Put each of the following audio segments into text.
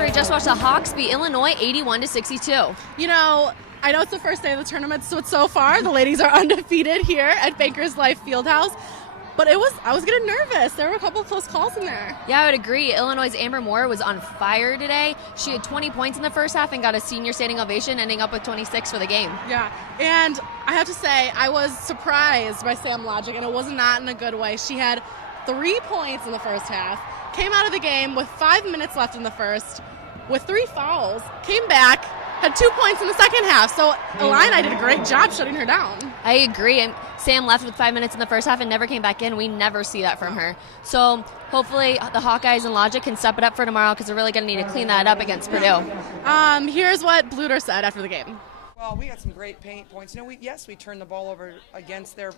where we just watched the Hawks beat Illinois 81-62. You know, I know it's the first day of the tournament, so far the ladies are undefeated here at Bankers Life Fieldhouse. But I was getting nervous. There were a couple of close calls in there. Yeah, I would agree. Illinois' Amber Moore was on fire today. She had 20 points in the first half and got a senior standing ovation, ending up with 26 for the game. Yeah, and I have to say, I was surprised by Sam Logic, and it was not in a good way. She had 3 points in the first half, came out of the game with 5 minutes left in the first, with 3 fouls, came back, had 2 points in the second half. So Illini did a great job shutting her down. I agree. And Sam left with 5 minutes in the first half and never came back in. We never see that from her. So hopefully the Hawkeyes and Logic can step it up for tomorrow because they're really going to need to clean that up against Purdue. Here's what Bluter said after the game. Well, we got some great paint points. You know, we turned the ball over against their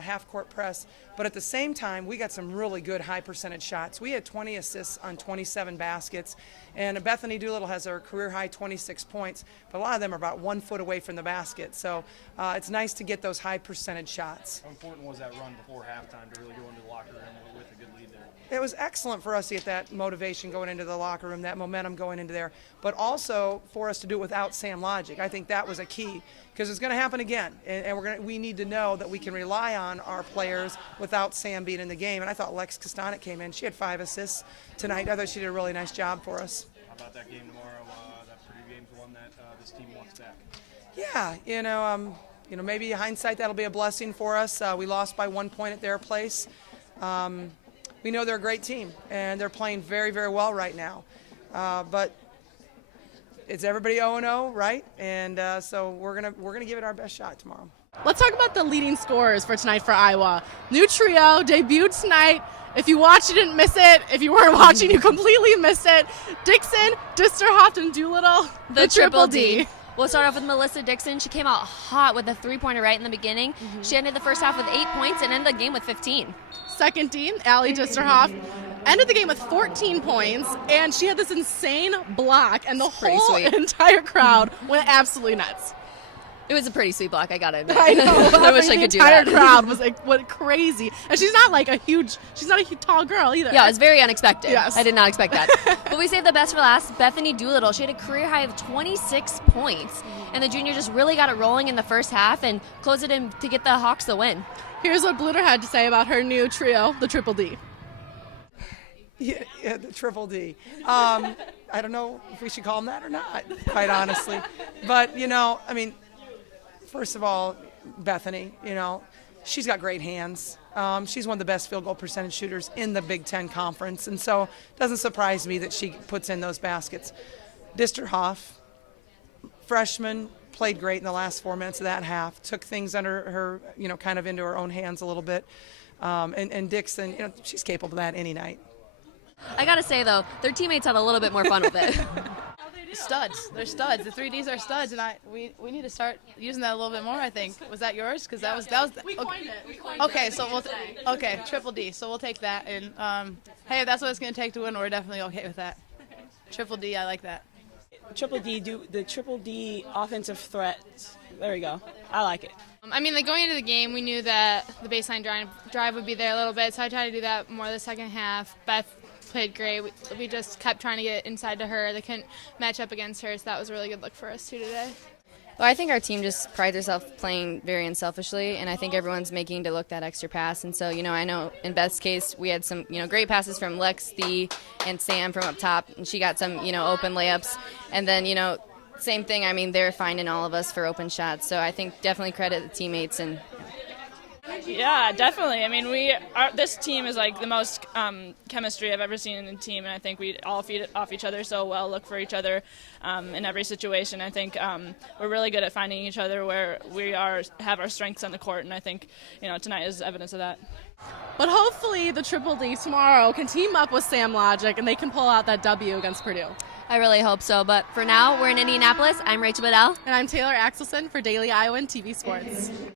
half-court press, but at the same time, we got some really good high-percentage shots. We had 20 assists on 27 baskets, and Bethany Doolittle has her career-high 26 points, but a lot of them are about 1 foot away from the basket. So it's nice to get those high-percentage shots. How important was that run before halftime to really go into the locker room with a good lead there? It was excellent for us to get that motivation going into the locker room, that momentum going into there, but also for us to do it without Sam Logic. I think that was a key because it's going to happen again, and we need to know that we can rely on our players without Sam being in the game. And I thought Lex Kostanek came in. She had 5 assists tonight. I thought she did a really nice job for us. How about that game tomorrow? That Purdue game's one that this team wants back. Yeah, maybe hindsight that'll be a blessing for us. We lost by 1 point at their place. We know they're a great team, and they're playing very, very well right now. But it's everybody 0-0, right? And so we're gonna give it our best shot tomorrow. Let's talk about the leading scorers for tonight for Iowa. New trio debuted tonight. If you watched, you didn't miss it. If you weren't watching, you completely missed it. Dixon, Disterhoff, and Doolittle, the Triple D. We'll start off with Melissa Dixon. She came out hot with a 3-pointer right in the beginning. She ended the first half with 8 points and ended the game with 15. Second team, Allie Disterhoff, ended the game with 14 points, and she had this insane block, and the whole entire crowd went absolutely nuts. It was a pretty sweet block, I gotta admit. I know. I wish I could do that. The entire crowd was went crazy, and she's not a tall girl either. Yeah, it was very unexpected. Yes. I did not expect that. But we saved the best for last. Bethany Doolittle, she had a career high of 26 points, and the junior just really got it rolling in the first half and closed it in to get the Hawks the win. Here's what Bluter had to say about her new trio, the Triple D. Yeah, the Triple D. I don't know if we should call them that or not, quite honestly. But, first of all, Bethany, she's got great hands. She's one of the best field goal percentage shooters in the Big Ten Conference, and so it doesn't surprise me that she puts in those baskets. Disterhoff, freshman, played great in the last 4 minutes of that half, took things under her, kind of into her own hands a little bit. And Dixon, she's capable of that any night. I gotta say, though, their teammates had a little bit more fun with it. Studs. They're studs. The 3Ds are studs, and we need to start using that a little bit more, I think. Was that yours? Because that was We coined it. We coined okay, it. so Triple D. So we'll take that, and hey, if that's what it's going to take to win, we're definitely okay with that. Triple D, I like that. The Triple D offensive threat. There we go. I like it. Going into the game, we knew that the baseline drive would be there a little bit, so I tried to do that more the second half. Beth played great. We just kept trying to get inside to her. They couldn't match up against her, so that was a really good look for us too today. Well, I think our team just prides herself playing very unselfishly, and I think everyone's making to look that extra pass. And so, I know in Beth's case, we had some, great passes from Lex, and Sam from up top, and she got some, open layups. And then, same thing. They're finding all of us for open shots. So I think definitely credit the teammates and. Yeah, definitely. This team is like the most chemistry I've ever seen in a team, and I think we all feed off each other so well, look for each other in every situation. I think we're really good at finding each other where we have our strengths on the court, and I think tonight is evidence of that. But hopefully the Triple D tomorrow can team up with Sam Logic, and they can pull out that W against Purdue. I really hope so. But for now, we're in Indianapolis. I'm Rachel Bedell. And I'm Taylor Axelson for Daily Iowan TV Sports.